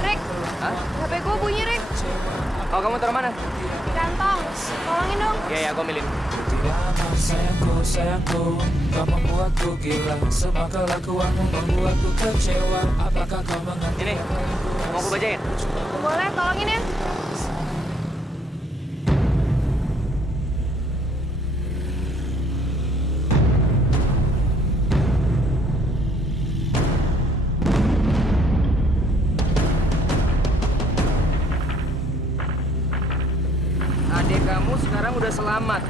Rick, Hah? HP gue bunyi, Rick. Oh, kamu taruh mana? Di kantong. Tolongin dong. Iya, ya, aku ambilin. Sayangku, sayangku, kau membuatku gila. Semua kelakuanmu membuatku kecewa. Apakah kau mengerti? Ini, mau aku bacain? Boleh, tolongin ya. Adik kamu sekarang udah selamat.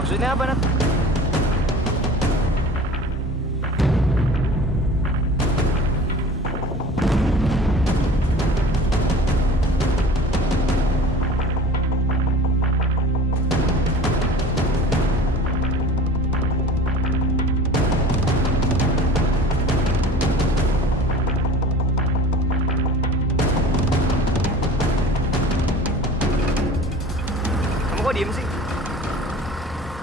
Maksudnya apa, Nat? Kamu kok diem sih?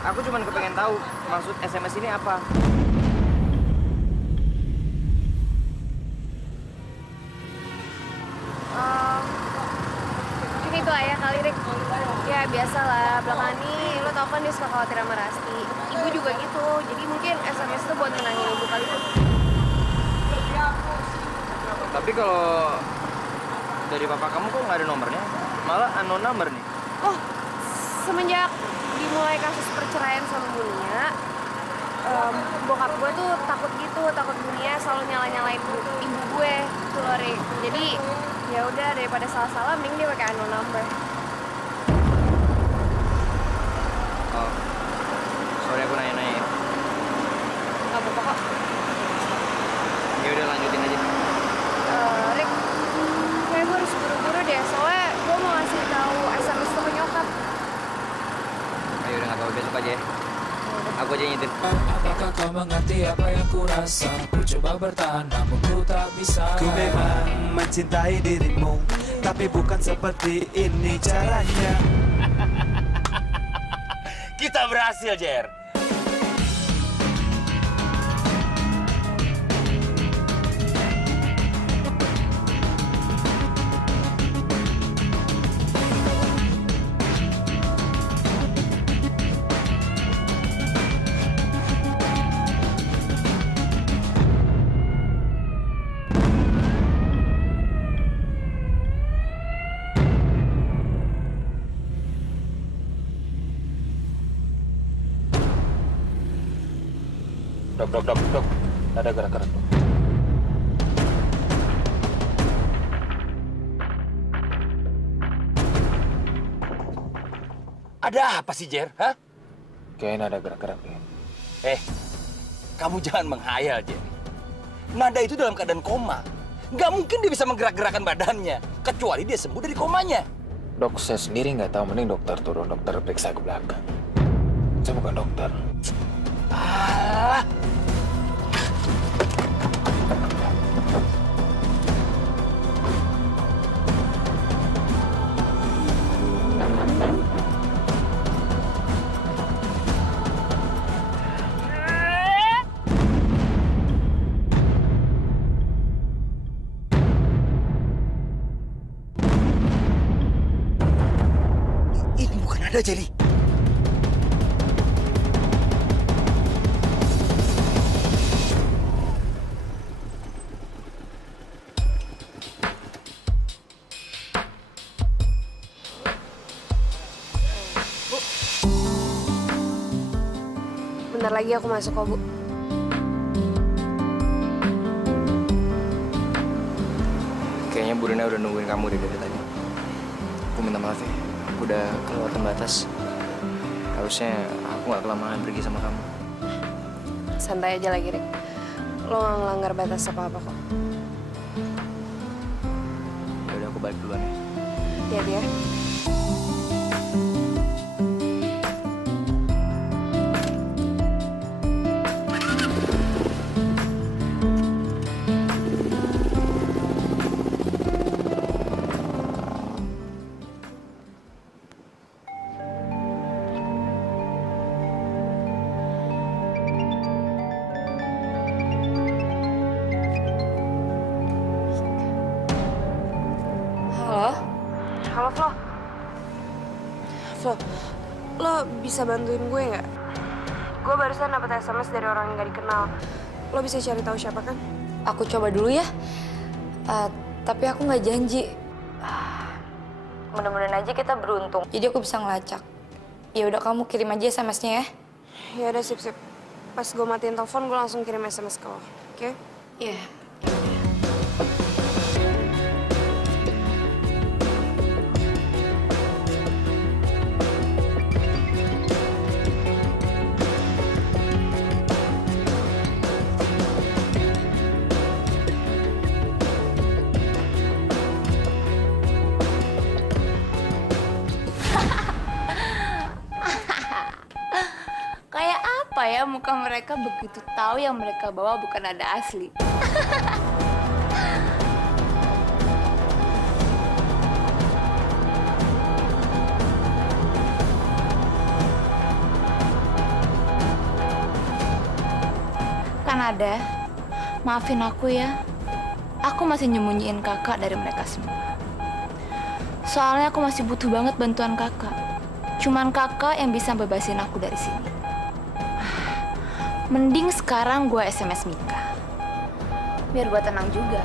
Aku cuma kepengen tahu maksud SMS ini apa. Mungkin itu ayah kali, Rick. Ya, biasalah. Belakangan ini lo tau kan dia suka khawatir sama Rasti. Ibu juga gitu. Jadi mungkin SMS itu buat menangin ibu kali tuh. Tapi kalau dari papa kamu kok nggak ada nomornya? Malah unknown number nih. Oh, semenjak dimulai kasus perceraian sama Bunia, bokap gue tuh takut gitu, takut Bunia selalu nyala-nyalain ibu gue tuh loh, Rick. Jadi ya udah daripada salah-salah, mending dia pakai unknown number. Oh, sorry aku nanya-nanya ya. Gak apa-apa kok. Ya udah lanjutin aja. Rick, kayak gue harus buru-buru deh, soalnya gue mau ngasih tahu SMS tuh ke nyokap. Ayo udah nggak apa-apa, besok aja ya. Aku aja nyetir. Apakah kau mengerti apa yang ku rasa? Ku coba bertahan namun ku tak bisa. Ku memang mencintai dirimu, tapi bukan seperti ini caranya. Kita berhasil, Jer. Dok. Ada gerak-gerak. Ada apa sih, Jer? Hah? Kayaknya ada gerak-gerak ya. Kamu jangan menghayal, Jer. Nada itu dalam keadaan koma. Nggak mungkin dia bisa menggerak-gerakkan badannya, kecuali dia sembuh dari komanya. Dok, saya sendiri nggak tahu. Mending dokter turun, dokter periksa ke belakang. Saya bukan dokter. Alah. Ini bukan ada, Jerry. Bentar lagi aku masuk kok, Bu. Kayaknya Bu Rina udah nungguin kamu dari tadi. Aku minta maaf ya, aku udah kelewatan batas. Harusnya aku nggak kelamaan pergi sama kamu. Santai aja lagi, Rick. Lo nggak ngelanggar batas apa-apa kok. Ya udah aku balik duluan ya. Hati-hati ya. lo bisa bantuin gue nggak? Gue barusan dapet SMS dari orang yang gak dikenal. Lo bisa cari tahu siapa kan? Aku coba dulu ya. Tapi aku nggak janji. Mudah-mudahan aja kita beruntung. Jadi aku bisa ngelacak. Ya udah kamu kirim aja SMS-nya ya. Ya udah sip. Pas gue matiin telepon, gue langsung kirim SMS ke lo. Oke? Iya. Kayak apa ya muka mereka begitu tahu yang mereka bawa bukan nada asli. Kanada, maafin aku ya. Aku masih nyembunyiin kakak dari mereka semua. Soalnya aku masih butuh banget bantuan kakak. Cuman kakak yang bisa bebasin aku dari sini. Mending sekarang gue SMS Mika. Biar gue tenang juga.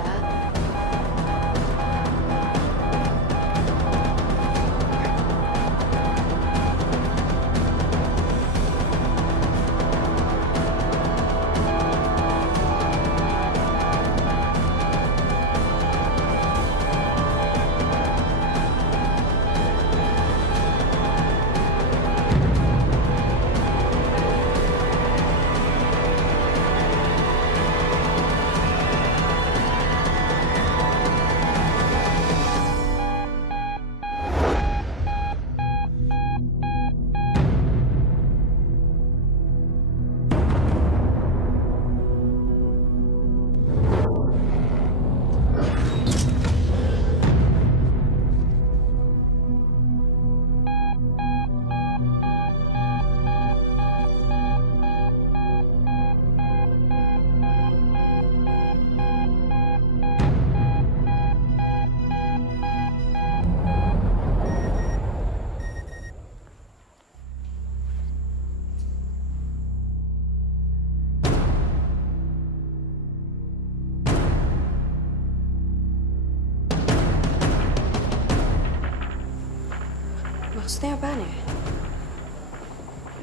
Maksudnya apaan ya?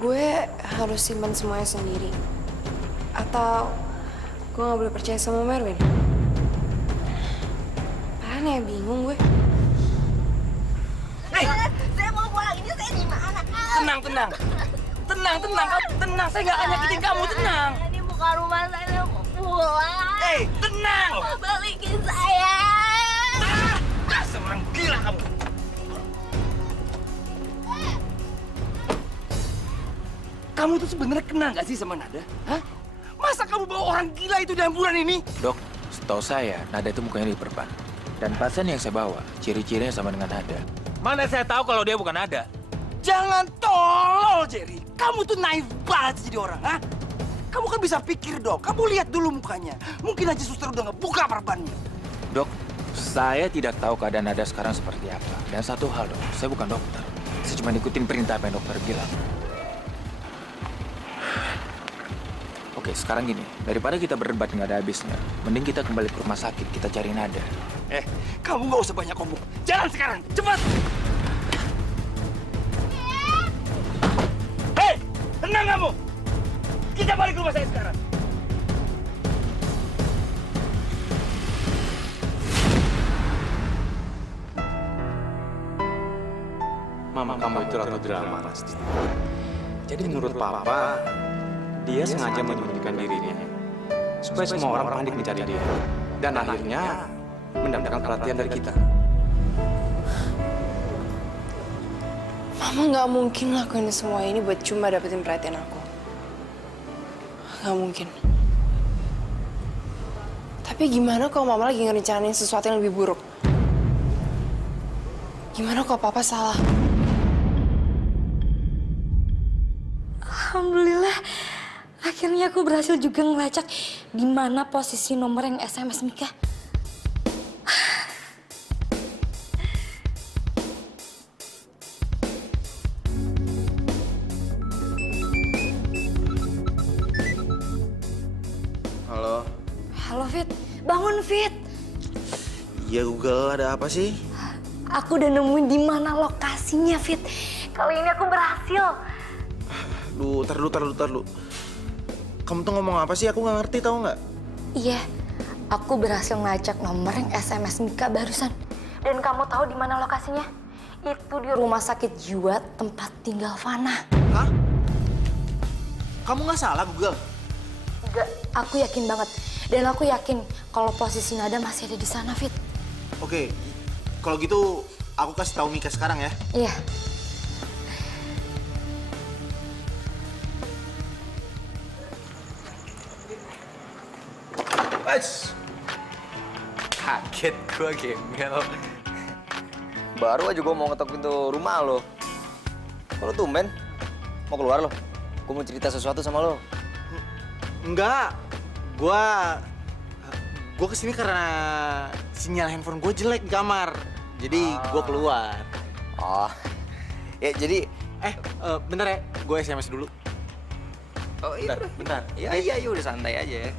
Gue harus simpan semuanya sendiri? Atau gue gak boleh percaya sama Merwin? Apaan ya? Bingung gue. Saya mau pulang, ini saya di mana? Tenang. Saya nggak akan nyakitin kamu, tenang. Ini bukan rumah saya mau pulang. Tenang. Balikin saya. Dasar orang gila kamu. Kamu tuh sebenarnya kenal nggak sih sama Nada? Hah? Masa kamu bawa orang gila itu dalam bulan ini? Dok, setahu saya Nada itu mukanya diperban. Dan pasien yang saya bawa, ciri-cirinya sama dengan Nada. Mana saya tahu kalau dia bukan Nada? Jangan tolol, Jerry. Kamu tuh naif banget jadi orang, ha? Kamu kan bisa pikir dong. Kamu lihat dulu mukanya. Mungkin aja suster udah ngebuka perbannya. Dok, saya tidak tahu keadaan Nada sekarang seperti apa. Dan satu hal, Dok, saya bukan dokter. Saya cuma ikutin perintah apa yang dokter bilang. Oke, sekarang gini, daripada kita berdebat nggak ada habisnya, mending kita kembali ke rumah sakit, kita cari Nada. Kamu nggak usah banyak ngomong. Jalan sekarang, cepat! Hei, tenang kamu! Kita balik ke rumah saya sekarang. Mama kamu itu ratu drama pasti. Jadi menurut Papa, dia sengaja menyembunyikan dirinya supaya semua orang panik mencari dia dan akhirnya mendapatkan perhatian dari kita. Mama nggak mungkin lakuin semua ini buat cuma dapetin perhatian aku. Nggak mungkin. Tapi gimana kalau Mama lagi ngerencanain sesuatu yang lebih buruk? Gimana kalau Papa salah? Alhamdulillah, akhirnya aku berhasil juga ngelacak di mana posisi nomor yang SMS Mika. ampun, Fit. Ya Google, ada apa sih? Aku udah nemuin di mana lokasinya, Fit. Kali ini aku berhasil. Duh, tar dulu. Kamu tuh ngomong apa sih? Aku nggak ngerti, tahu nggak? Iya, aku berhasil ngacak nomor yang SMS Mika barusan. Dan kamu tahu di mana lokasinya? Itu di rumah sakit jiwa tempat tinggal Fana. Hah? Kamu nggak salah, Google? Enggak, aku yakin banget. Dan aku yakin kalau posisi Nada masih ada di sana, Fit. Oke, kalau gitu aku kasih tahu Mika sekarang ya. Iya. Mas, kaget gue gembel. Baru aja gue mau ngetok pintu rumah lo. Kok lo tumben? Mau keluar lo? Gue mau cerita sesuatu sama lo. Enggak, gua kesini karena sinyal handphone gue jelek di kamar. Jadi gua keluar. Oh, ya jadi... Bentar ya, gue SMS dulu. Oh iya, Bentar. Iya, udah santai aja.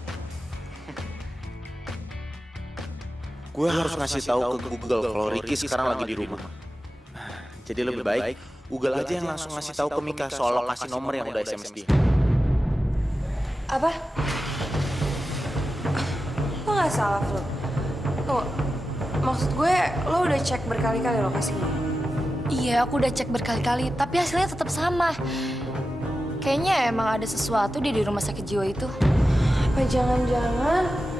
Gue harus ngasih tahu ke Google kalau Ricky sekarang lagi di rumah. Jadi lebih baik Google aja yang langsung ngasih tahu ke Mika soal lokasi nomor yang udah SMS dia. Apa? Lo nggak salah, Flo. Tuh, maksud gue lo udah cek berkali-kali lokasinya. Iya, aku udah cek berkali-kali, tapi hasilnya tetap sama. Kayaknya emang ada sesuatu di rumah sakit jiwa itu. Apa jangan-jangan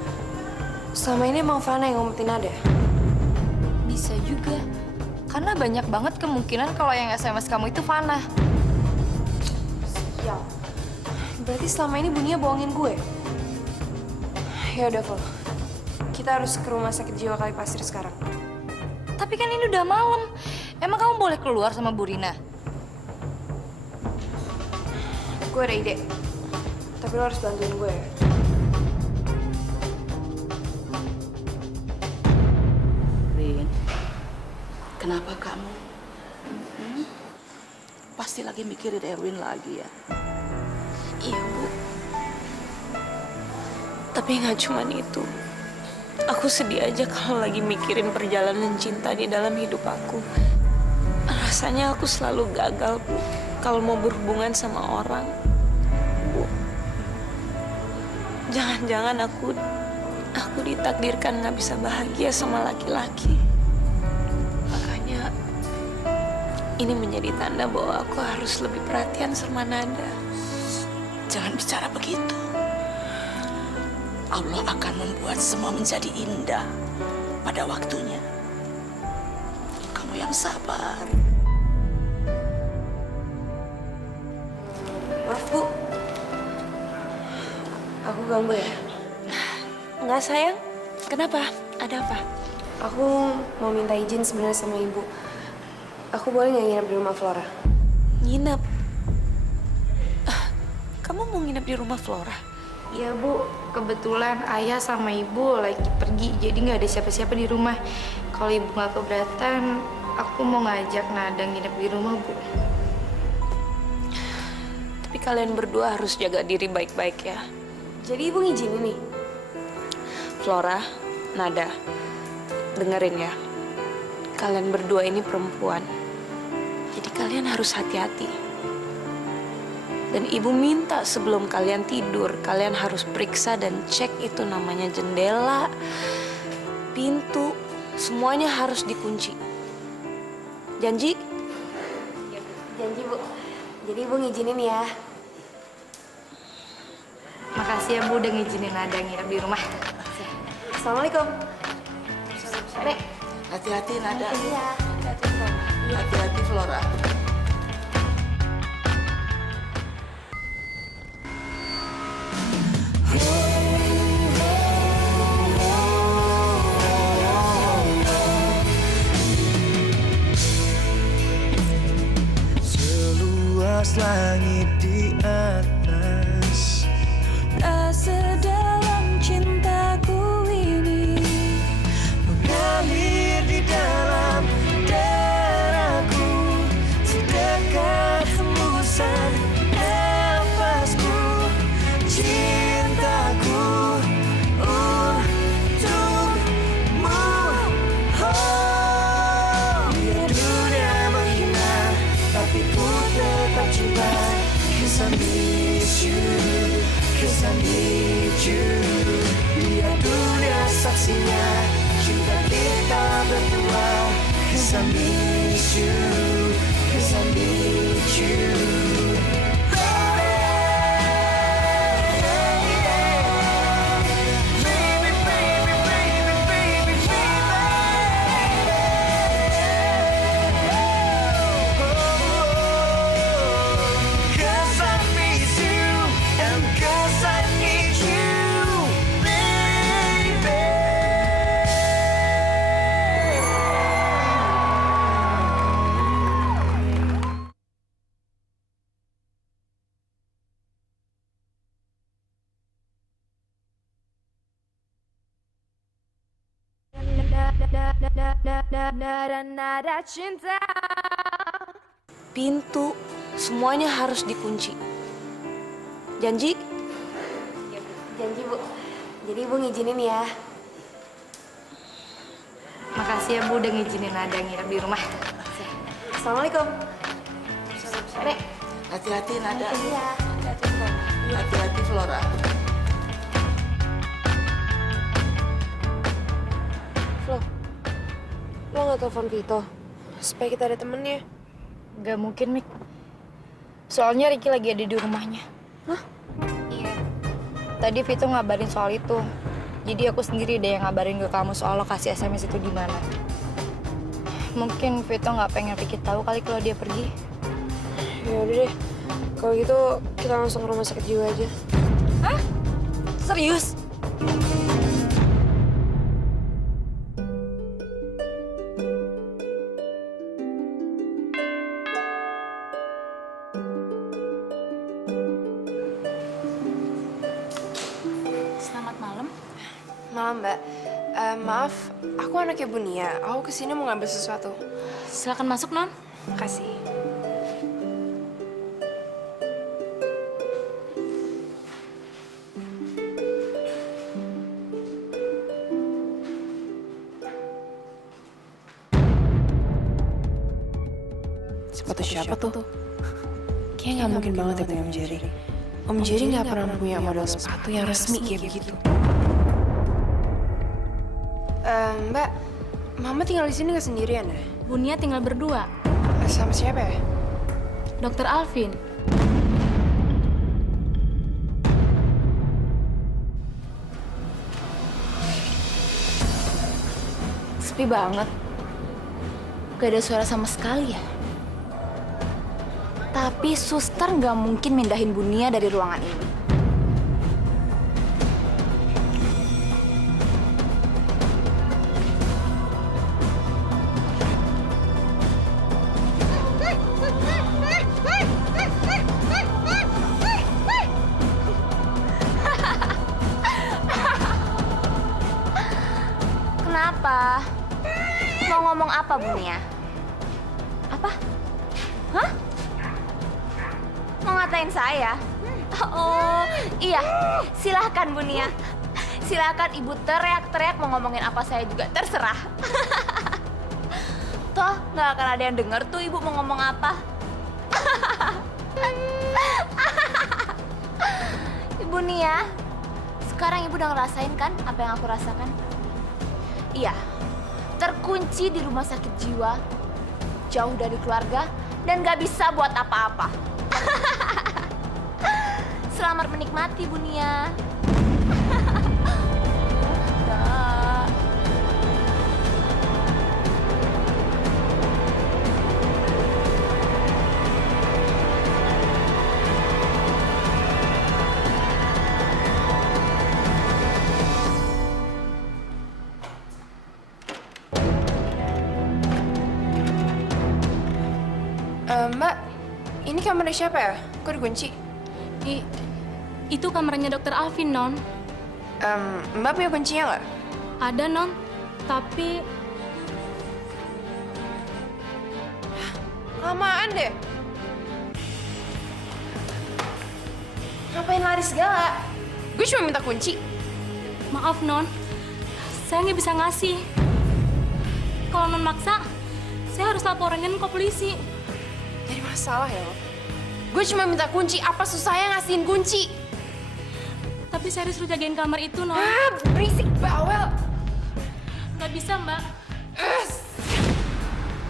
selama ini emang Fana yang ngumpetin Nada? Bisa juga. Karena banyak banget kemungkinan kalau yang SMS kamu itu Fana. Sial. Berarti selama ini Bunia bohongin gue. Ya udah, Flo. Kita harus ke rumah sakit jiwa Kalipasir sekarang. Tapi kan ini udah malam. Emang kamu boleh keluar sama Bu Rina? Gue ada ide. Tapi lo harus bantuin gue ya. Rin, kenapa kamu? Pasti lagi mikirin Erwin lagi ya? Iya, Bu. Tapi nggak cuma itu. Aku sedih aja kalau lagi mikirin perjalanan cinta di dalam hidup aku. Rasanya aku selalu gagal, Bu, kalau mau berhubungan sama orang. Bu, jangan-jangan aku ditakdirkan nggak bisa bahagia sama laki-laki. Makanya ini menjadi tanda bahwa aku harus lebih perhatian sama Nada. Jangan bicara begitu. Allah akan membuat semua menjadi indah pada waktunya. Kamu yang sabar. Maaf, Bu. Aku ganggu ya? Nggak, sayang. Kenapa? Ada apa? Aku mau minta izin sebenarnya sama Ibu. Aku boleh nggak nginep di rumah Flora? Nginep? Kamu mau nginep di rumah Flora? Iya, Bu. Kebetulan ayah sama ibu lagi pergi, jadi nggak ada siapa-siapa di rumah. Kalau ibu nggak keberatan, aku mau ngajak Nada nginep di rumah, Bu. Tapi kalian berdua harus jaga diri baik-baik ya. Jadi Ibu ngizinin nih? Flora, Nada, dengerin ya. Kalian berdua ini perempuan. Jadi kalian harus hati-hati. Dan Ibu minta sebelum kalian tidur, kalian harus periksa dan cek itu namanya jendela, pintu, semuanya harus dikunci. Janji? Janji, Bu. Jadi Ibu ngizinin ya. Makasih ya, Bu, udah ngizinin Nada nginep di rumah. Assalamualaikum. Nek. Hati-hati Nada. Iya. Hati-hati Flora. Seluas langit di atas, Tak sedalam cintaku ini mengalir di dalam darahku, sedekat hembusan nafasku, cintaku untuk berdua. 'Cause I miss you, 'cause I need you. Nada cinta. Pintu semuanya harus dikunci. Janji? Janji, Bu. Jadi Ibu ngizinin ya. Makasih ya Bu udah ngizinin Nada nginep di rumah. Assalamualaikum. Nek. Hati-hati Nada. Iya. Hati-hati Flora. Lo nggak telepon Vito supaya kita ada temennya? Gak mungkin, Mik. Soalnya Ricky lagi ada di rumahnya. Hah? Iya. Tadi Vito ngabarin soal itu. Jadi aku sendiri deh yang ngabarin ke kamu soal lokasi SMS itu di mana. Mungkin Vito nggak pengen Ricky tahu kali kalau dia pergi. Ya udah deh. Kalau gitu kita langsung ke rumah sakit jiwa aja. Hah? Serius? Selamat malam. Malam, Mbak. Maaf, aku anaknya Bunia. Aku kesini mau ngambil sesuatu. Silakan masuk, Non. Makasih. Sepatu siapa tuh? Kayaknya nggak mungkin banget ya punya Om Jerry. Om Jerry nggak pernah punya model sepatu yang resmi kayak begitu. Mbak, Mama tinggal di sini nggak sendirian ya? Bunia tinggal berdua. Sama siapa ya? Dokter Alvin. Sepi banget. Gak ada suara sama sekali ya. Tapi suster nggak mungkin mindahin Bunia dari ruangan ini. Kenapa? Mau ngomong apa, Bunia? Apa? Hah? Mau ngatain saya? Oh, iya. Silahkan, Bunia. Silahkan Ibu teriak-teriak mau ngomongin apa saya juga. Terserah. Toh, nggak akan ada yang denger tuh Ibu mau ngomong apa. Ibu Nia, sekarang Ibu udah ngerasain kan apa yang aku rasakan? Iya, terkunci di rumah sakit jiwa, jauh dari keluarga, dan gak bisa buat apa-apa. Selamat menikmati, Bu Nia. Mbak, ini kamarnya siapa ya? Kok dikunci? Itu kamarnya Dokter Alvin, Non. Mbak punya kuncinya nggak? Ada, Non. Tapi Lamaan deh. Ngapain lari segala? Gue cuma minta kunci. maaf, Non. Saya nggak bisa ngasih. Kalau Non maksa, saya harus laporin ke polisi. Jadi masalah ya lo? Gue cuma minta kunci, apa susahnya ngasihin kunci? Tapi saya disuruh jagain kamar itu, Non. Ah, berisik bawel. Nggak bisa, Mbak.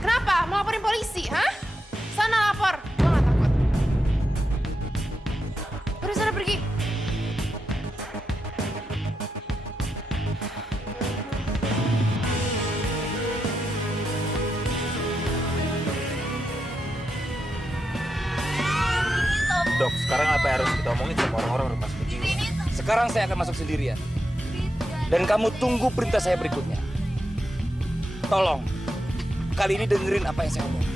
Kenapa? Mau laporin polisi, hah? Sana lapor. Gue gak takut. Udah sana pergi. Dok, sekarang apa yang harus kita omongin sama orang-orang rumah sakit jiwa? Sekarang saya akan masuk sendirian. Dan kamu tunggu perintah saya berikutnya. Tolong, kali ini dengerin apa yang saya omong.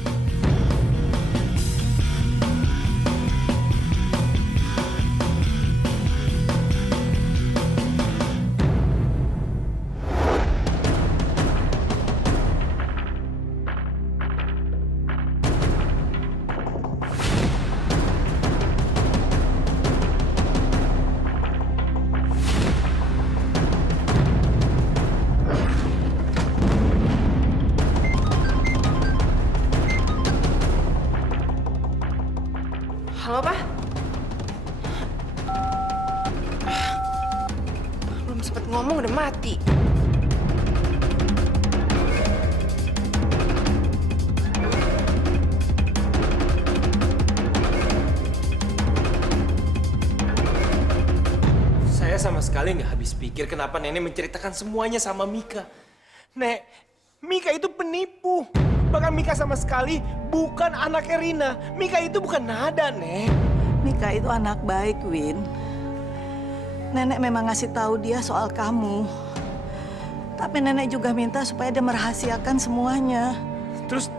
Halo, Pak? Belum sempet ngomong udah mati. Saya sama sekali nggak habis pikir kenapa Nenek menceritakan semuanya sama Mika. Nek, Mika itu penipu. Bahkan Mika sama sekali bukan anaknya Rina. Mika itu bukan Nada, Nek. Mika itu anak baik, Win. Nenek memang ngasih tahu dia soal kamu. Tapi nenek juga minta supaya dia merahasiakan semuanya. Terus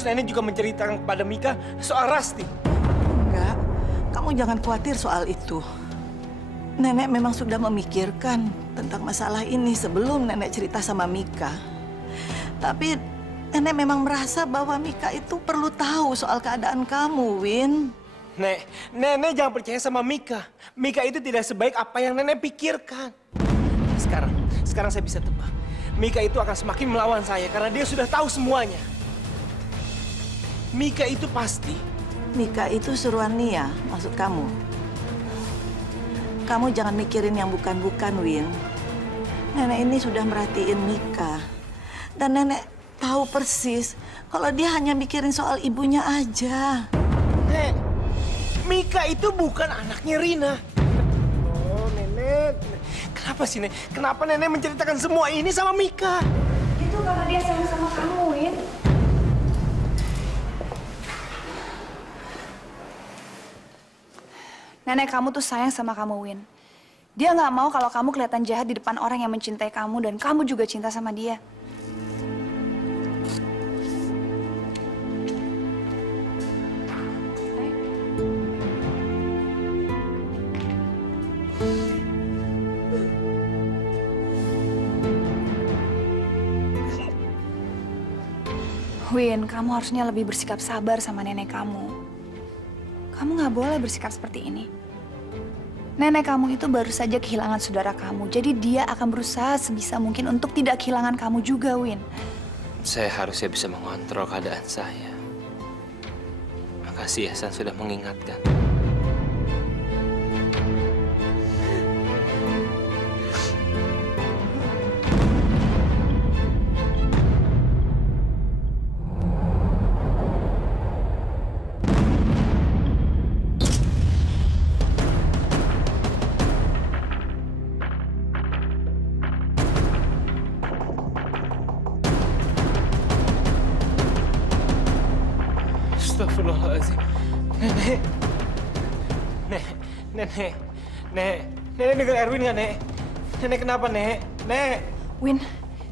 Nenek juga menceritakan kepada Mika soal Rasti. Enggak, kamu jangan khawatir soal itu. Nenek memang sudah memikirkan tentang masalah ini sebelum nenek cerita sama Mika. Tapi nenek memang merasa bahwa Mika itu perlu tahu soal keadaan kamu, Win. Nenek jangan percaya sama Mika. Mika itu tidak sebaik apa yang Nenek pikirkan. Sekarang saya bisa tebak. Mika itu akan semakin melawan saya karena dia sudah tahu semuanya. Mika itu pasti. Mika itu suruhan Nia, maksud kamu. Kamu jangan mikirin yang bukan-bukan, Win. Nenek ini sudah merhatiin Mika. Dan nenek tahu persis kalau dia hanya mikirin soal ibunya aja. Nek, Mika itu bukan anaknya Rina. Oh, Nenek. Kenapa sih, Nek? Kenapa Nenek menceritakan semua ini sama Mika? Itu karena dia sayang sama kamu, Win. Nenek kamu tuh sayang sama kamu, Win. Dia nggak mau kalau kamu kelihatan jahat di depan orang yang mencintai kamu dan kamu juga cinta sama dia. Win, kamu harusnya lebih bersikap sabar sama nenek kamu. Kamu nggak boleh bersikap seperti ini. Nenek kamu itu baru saja kehilangan saudara kamu, jadi dia akan berusaha sebisa mungkin untuk tidak kehilangan kamu juga, Win. Saya harusnya bisa mengontrol keadaan saya. Makasih ya, San sudah mengingatkan. Astagfirullahaladzim. Nenek dengar Erwin nggak, Nek? Nenek kenapa, Nek? Nek. Win,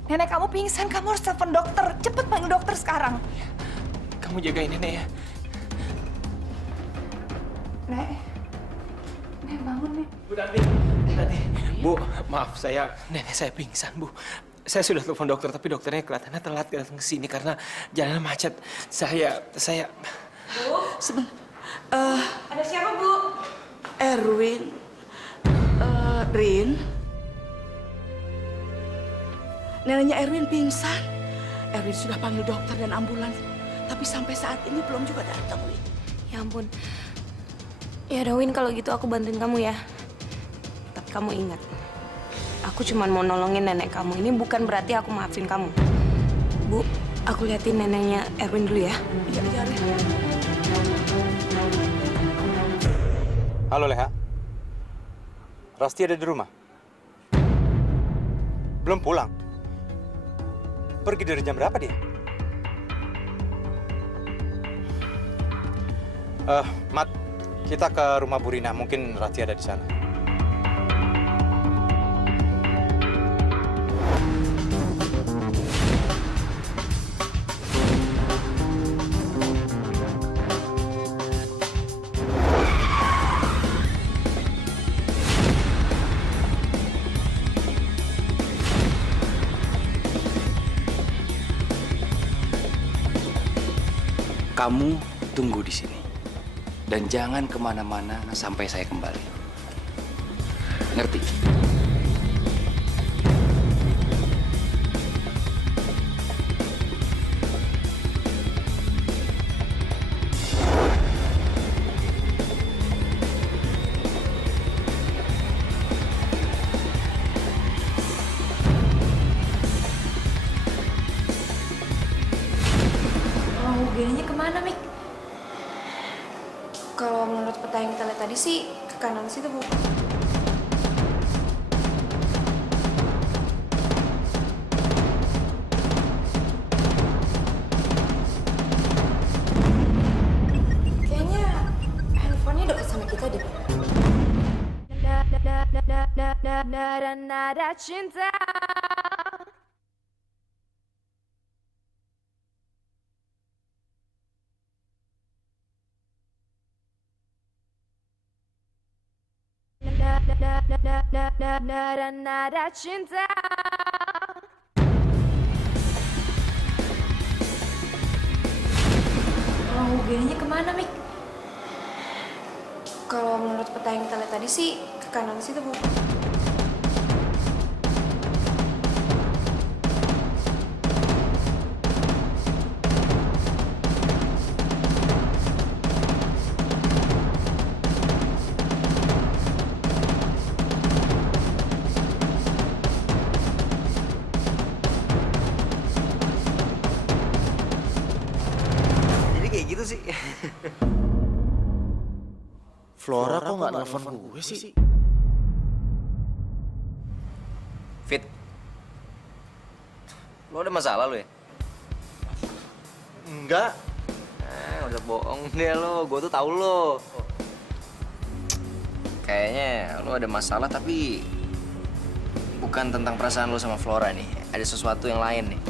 nenek kamu pingsan, kamu harus telepon dokter. Cepet panggil dokter sekarang. Kamu jagain Nenek ya. Nek bangun, Nek. Bu Tanti. Bu, maaf nenek saya pingsan, Bu. Saya sudah telepon dokter, tapi dokternya kelihatannya telat datang ke sini karena jalannya macet. Saya... Bu, Ada siapa, Bu? Erwin, Rin. Neneknya Erwin pingsan. Erwin sudah panggil dokter dan ambulans, tapi sampai saat ini belum juga datang, Win. Ya ampun. Ya udah, Win, kalau gitu aku bantuin kamu ya. Tapi kamu ingat, aku cuma mau nolongin nenek kamu. Ini bukan berarti aku maafin kamu. Bu, aku liatin neneknya Erwin dulu ya. Iya, iya. Halo Leha. Rasti ada di rumah? Belum pulang? Pergi dari jam berapa dia? Mat, kita ke rumah Bu Rina. Mungkin Rasti ada di sana. Kamu tunggu di sini. Dan jangan kemana-mana sampai saya kembali. Ngerti? UGD-nya kemana, Mik? Kalau menurut peta yang kita lihat tadi sih, ke kanan situ, Bu. Kayaknya handphonenya dekat sama kita deh. Nada cinta. Nada cinta. UGD-nya kemana, Mik? Kalau menurut peta yang kita lihat tadi sih, ke kanan situ, Bu. Gitu sih. Flora kok nggak nelfon gue sih? Fit, lo ada masalah lo ya? Enggak. Nggak usah bohong deh lo, gue tuh tahu lo. Kayaknya lo ada masalah tapi bukan tentang perasaan lo sama Flora nih. Ada sesuatu yang lain nih.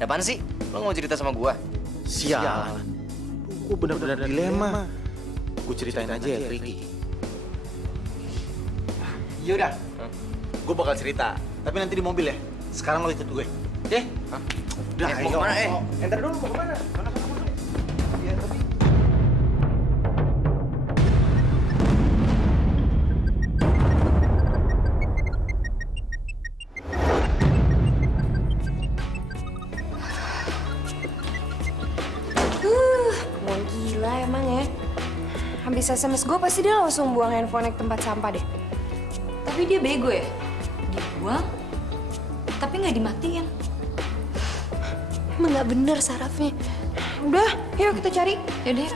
Ada apaan sih? Lo nggak mau cerita sama gue? Sialan. Gue bener-bener dilema. Gue ceritain aja ya, Ricky. Yaudah, gue bakal cerita. Tapi nanti di mobil ya. Sekarang lo ikut gue. Oke? Udah, mau kemana, Enter dulu, mau kemana? Iya, tapi... Emang gila emang ya. Habis SMS gue pasti dia langsung buang handphone ke tempat sampah deh. Tapi dia bego ya? Dibuang, tapi nggak dimatiin. Emang nggak bener sarafnya. Udah, yuk kita cari. Yaudah ya.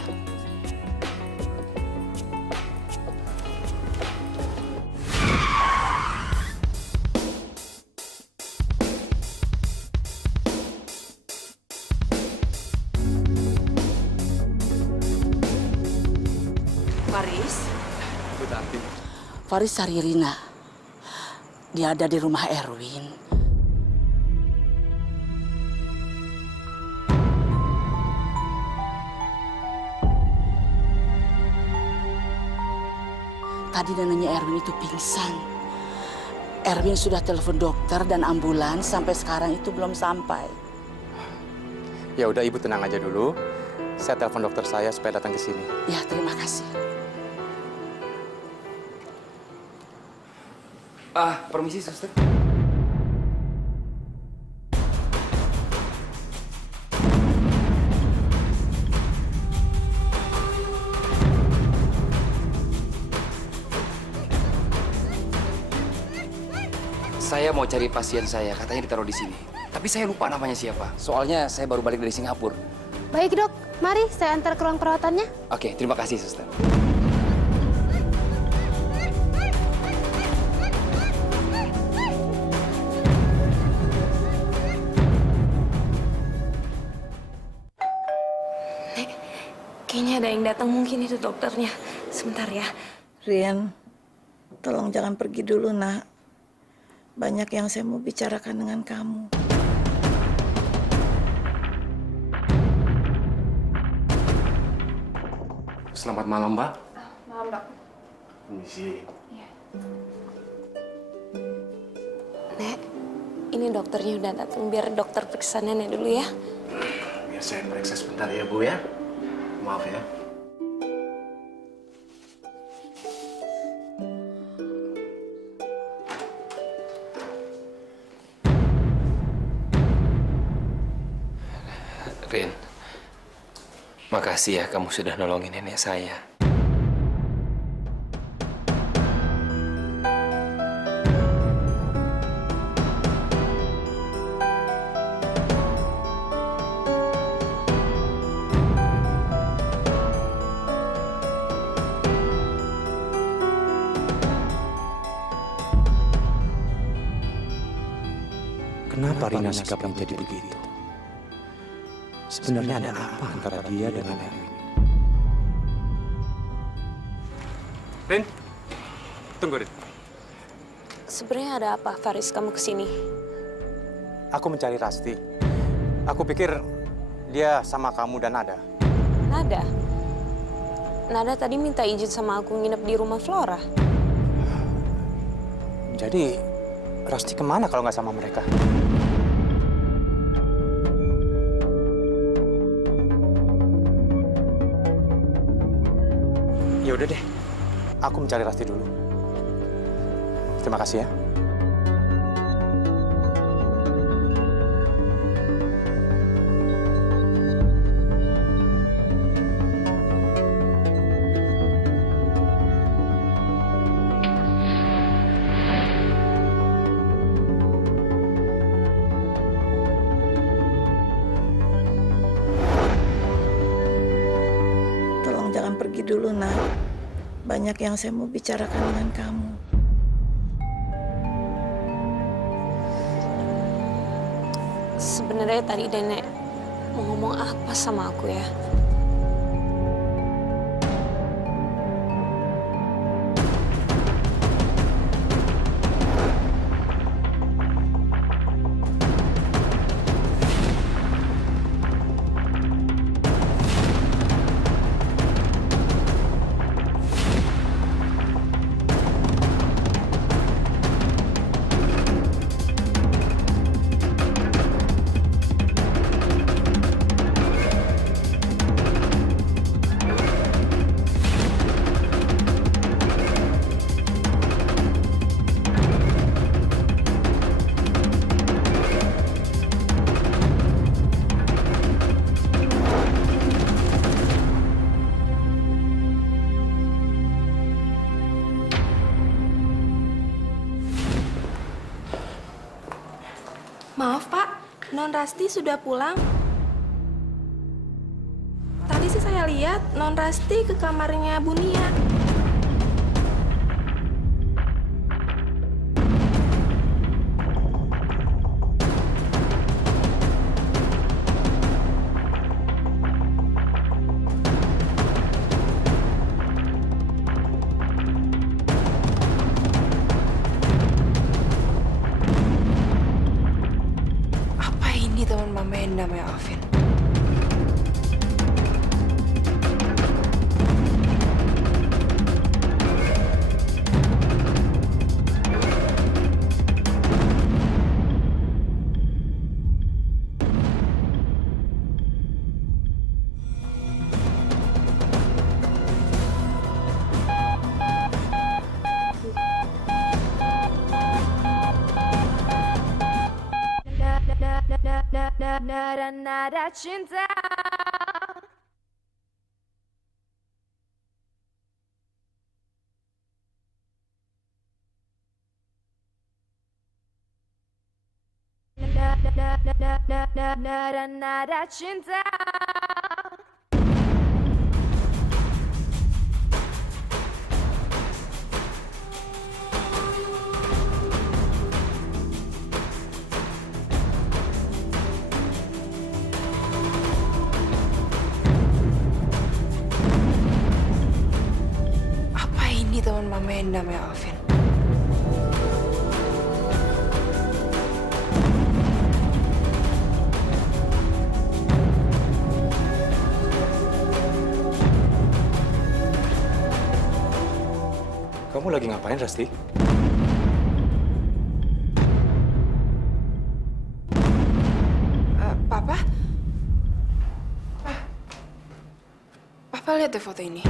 Faris cari Rina. Dia ada di rumah Erwin. Tadi neneknya Erwin itu pingsan. Erwin sudah telepon dokter dan ambulans, sampai sekarang itu belum sampai. Ya udah, Ibu tenang aja dulu. Saya telepon dokter saya supaya datang ke sini. Ya, terima kasih. Permisi, suster. Saya Saya mau cari pasien saya, katanya ditaruh di sini. Tapi saya lupa namanya siapa. Soalnya saya baru balik dari Singapura. Baik dok, mari saya antar ke ruang perawatannya. Oke, terima kasih suster. Kayaknya ada yang datang, mungkin itu dokternya. Sebentar ya. Rian, tolong jangan pergi dulu, nak. Banyak yang saya mau bicarakan dengan kamu. Selamat malam, Mbak. Malam dok. Permisi. Nek, ini dokternya udah datang. Biar dokter periksa nenek dulu ya. Biar saya periksa sebentar ya, Bu ya. Maaf ya. Rin, makasih ya kamu sudah nolongin nenek saya. Kenapa Rina sikapnya jadi begitu? Sebenarnya ada apa antara dia dengan Erwin? Rin, tunggu Rin. Sebenarnya ada apa, Faris, kamu kesini? Aku mencari Rasti. Aku pikir dia sama kamu dan Nada. Nada? Nada tadi minta izin sama aku nginep di rumah Flora. Jadi, Rasti kemana kalau nggak sama mereka? Ya udah deh, aku mencari Rasti dulu. Terima kasih ya. Tolong jangan pergi dulu, nak. Banyak yang saya mau bicarakan dengan kamu. Sebenarnya tadi nenek mau ngomong apa sama aku ya? Maaf Pak, Non Rasti sudah pulang. Tadi sih saya lihat Non Rasti ke kamarnya Bu Nia. Apa ini teman Mama yang namanya Alvin? Nada cinta. Nada cinta. Apa ini teman mama yang namanya Alvin? Kamu lagi ngapain, Rasti? Papa? Papa lihat deh foto ini.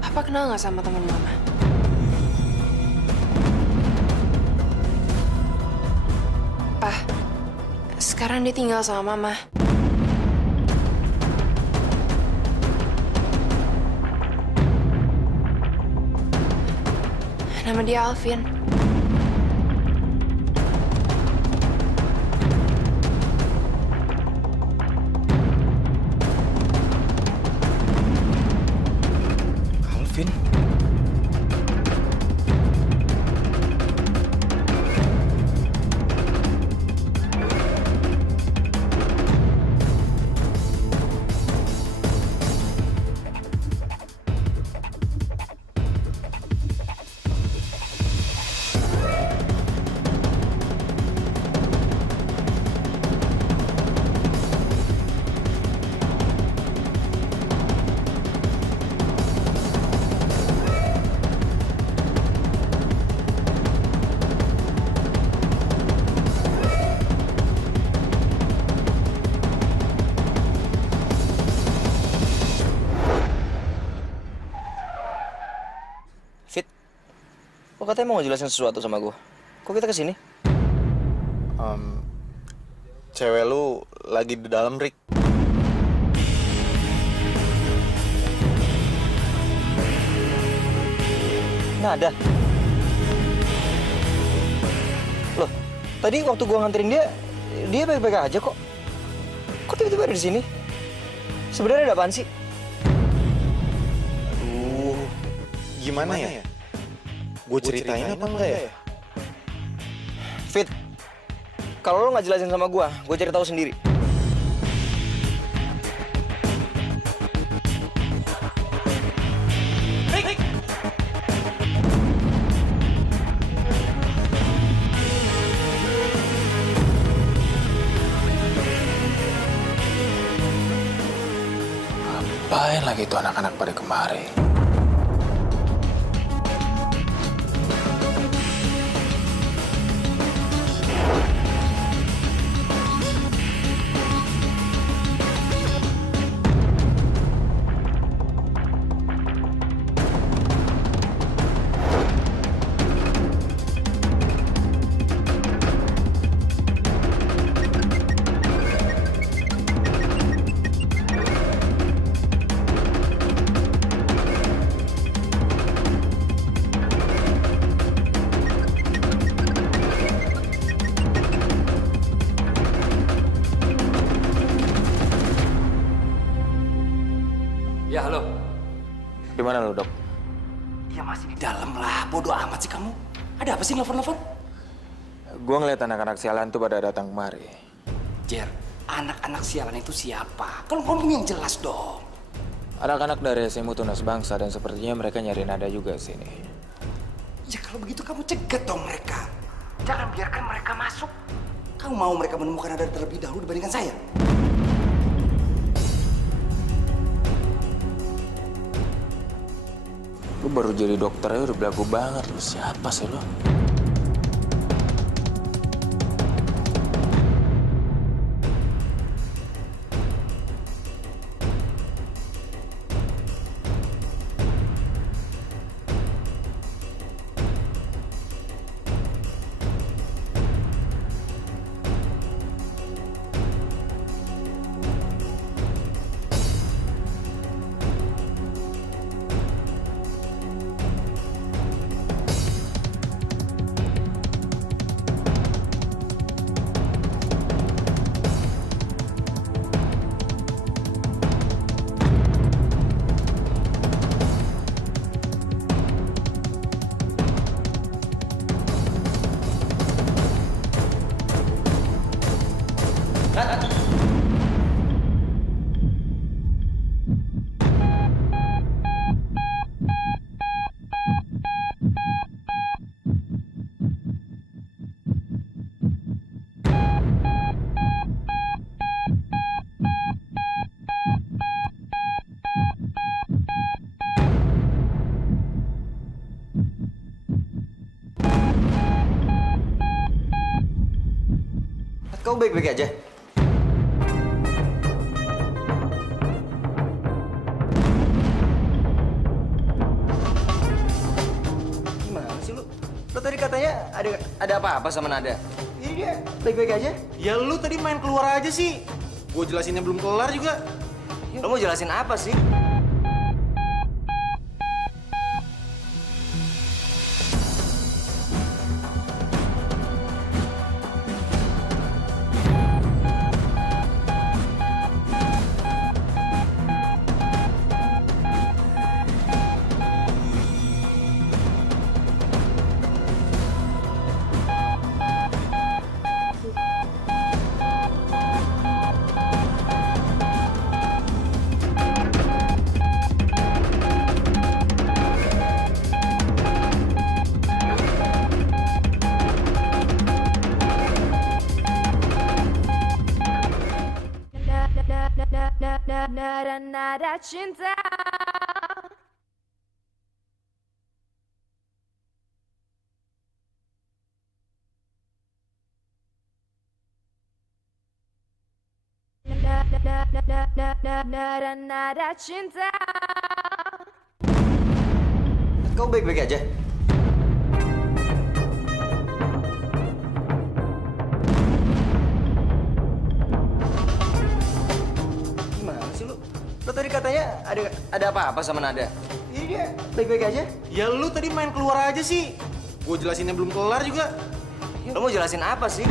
Papa kenal nggak sama teman mama? Pa, sekarang dia tinggal sama mama. Nama dia Alvin. Alvin? Fit, lo katanya mau ngejelasin sesuatu sama gue. Kok kita kesini? Cewek lu lagi di dalam, Rick. Nggak ada. Loh, tadi waktu gua nganterin dia baik-baik aja kok. Kok tiba-tiba ada di sini? Sebenarnya ada apaan sih? Aduh, gimana ya? Gue ceritain apa enggak ya? Fit, kalau lo nggak jelasin sama gua cari tahu sendiri. Ngapain lagi tuh anak-anak pada kemari? Ya, halo. Di mana lo, Dok? Ya masih di dalam lah. Bodoh amat sih kamu. Ada apa sih nelfon-nelfon? Gua ngeliat anak-anak sialan tuh pada datang kemari. Jer, anak-anak sialan itu siapa? Kalau ngomong yang jelas dong. Anak-anak dari SMU Tunas Bangsa dan sepertinya mereka nyari Nada juga sini. Ya kalau begitu kamu cegat dong mereka. Jangan biarkan mereka masuk. Kamu mau mereka menemukan Nada terlebih dahulu dibandingkan saya? Lu baru jadi dokter aja udah belagu banget. Lu siapa sih lu? Kau baik-baik aja? Gimana sih lu? Lu tadi katanya ada apa-apa sama Nada? Ini dia baik-baik aja? Ya lu tadi main keluar aja sih. Gue jelasinnya belum kelar juga. Lu mau jelasin apa sih? Nada cinta. Nada cinta. Kau baik-baik aja? Gimana sih lu? Lu tadi katanya ada apa-apa sama Nada? Ini dia baik-baik aja? Ya lu tadi main keluar aja sih. Gue jelasinnya belum kelar juga. Lu mau jelasin apa sih?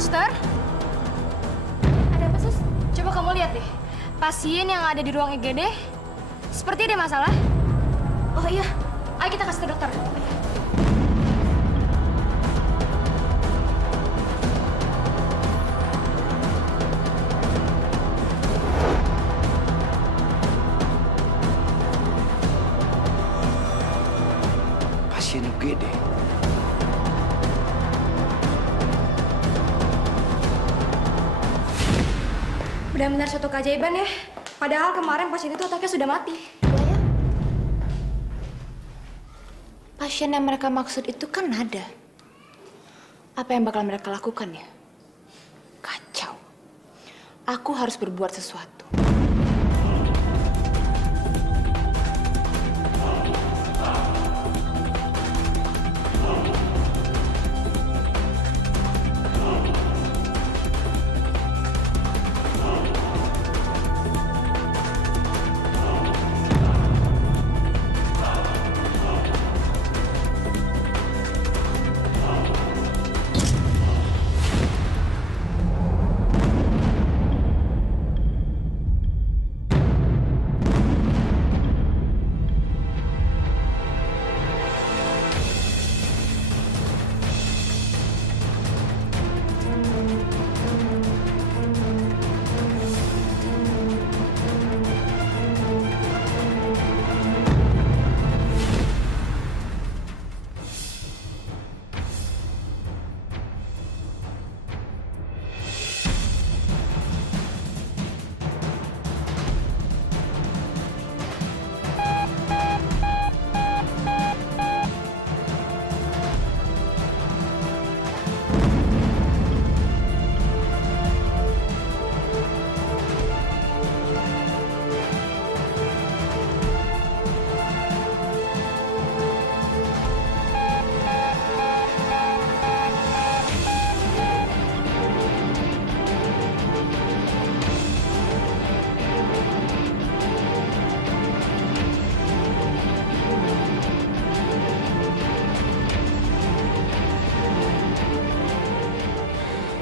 Suster? Ada apa, Sus? Coba kamu lihat deh. Pasien yang ada di ruang IGD seperti ada masalah. Oh iya, ayo kita kasih ke dokter. Pasien UGD. Benar-benar suatu keajaiban ya. Padahal kemarin pasien itu otaknya sudah mati. Pasien yang mereka maksud itu kan Nada. Apa yang bakal mereka lakukan ya? Kacau. Aku harus berbuat sesuatu.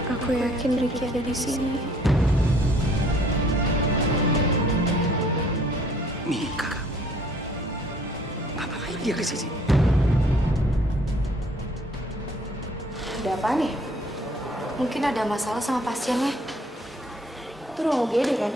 Aku yakin Ricky ada di sini. Mika. Ngapain dia ke sini? Ada apa nih? Mungkin ada masalah sama pasiennya. Itu ruang UGD kan?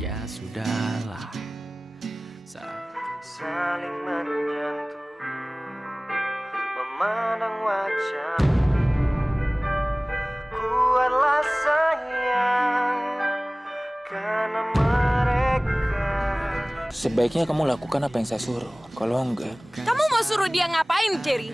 Ya sudahlah. Saling menyentuh, memandang wajah. Kuatlah sayang, karena mereka. Sebaiknya kamu lakukan apa yang saya suruh. Kalau enggak, Kamu mau suruh dia ngapain, Jerry?